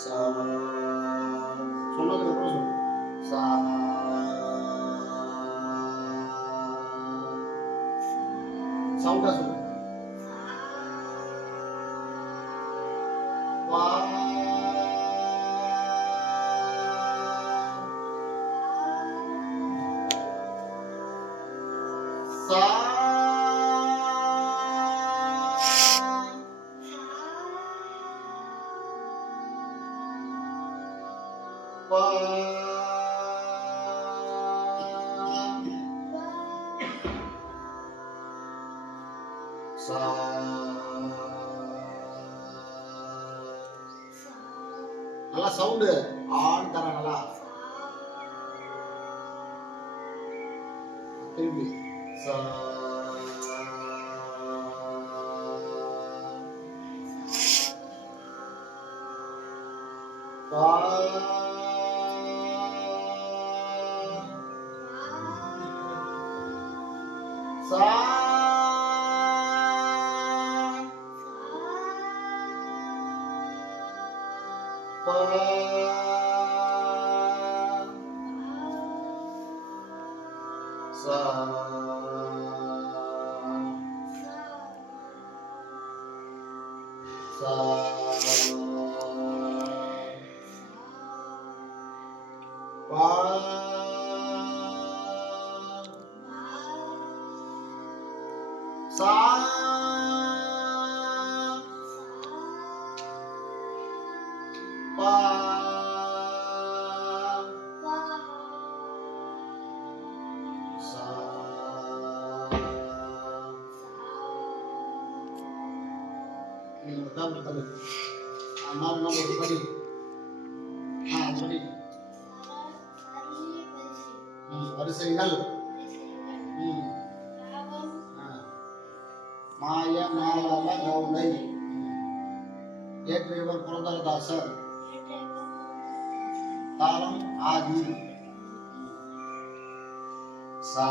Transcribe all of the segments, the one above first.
சா சொன்னதுக்கு அப்புறம் சொல்லு. சா சவுண்டா சொல்லு. பா சா பா சா நல்லா சவுண்டு ஆன் தர நல்லா திரும்பி சா பா சா பா சா சா பா சா பா சா தமிழ் தமிழ் நாலு நாள் படி படி வரிசைகள் மாய மாலவ கௌடை ஏற்றியவர் புரந்தரதாசர் தாளம் ஆதி சா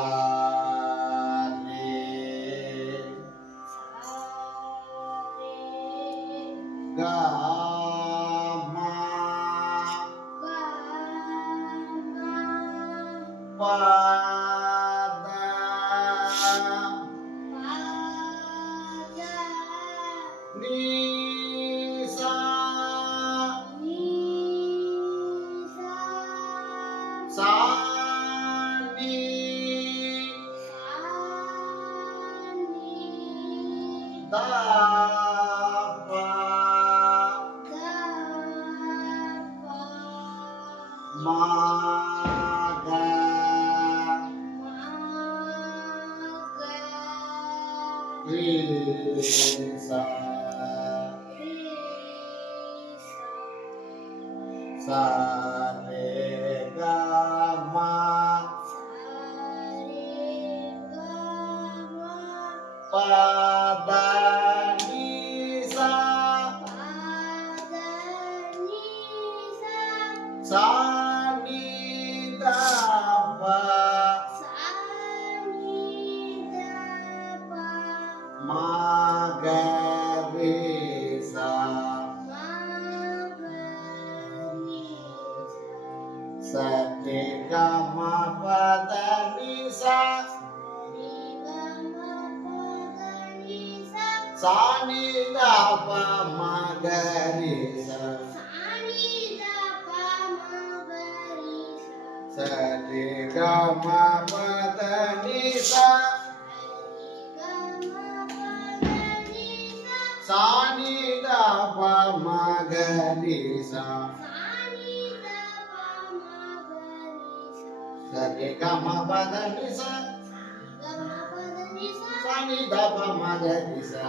ga ma pa da ni sa sa ni da pa ma ga re sa sa re ga ma pa da ni sa sa ni da pa ma ga re sa sa re ga ma pa da ni sa sa ni da pa ma ga re sa sa re ga ma pa da ni sa sa ni da pa ma ga re sa sa re ga ma pa da ni sa sa ni da pa ma ga re sa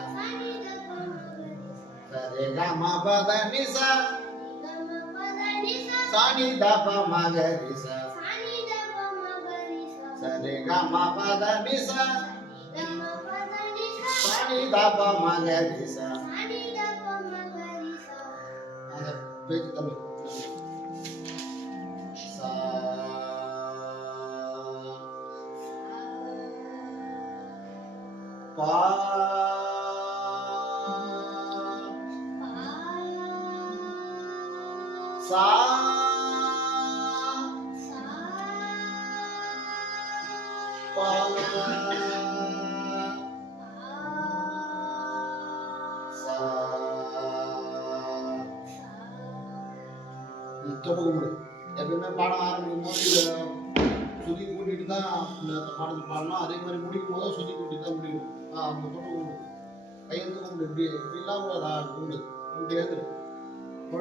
sa re ga ma pa da ni sa sa ni da pa ma ga re sa sa re ga ma pa da ni sa sa ni da pa ma ga re sa ada baik tamil sa pa சா பா சா தொடங்க முடியும். எப்பவுமே பாடம் ஆரம்பிக்கும் போது இதை சுதி கூட்டிட்டு தான் இந்த பாடத்தை பாடணும். அதே மாதிரி முடிக்கும் போதும் சுதி கூட்டிட்டு தான் முடியும். அவங்க தொடங்க முடியும். கையெழுத்து முடியும். இப்படி இல்லாமல் கூடாது. இப்படி ஏற்றுடும்.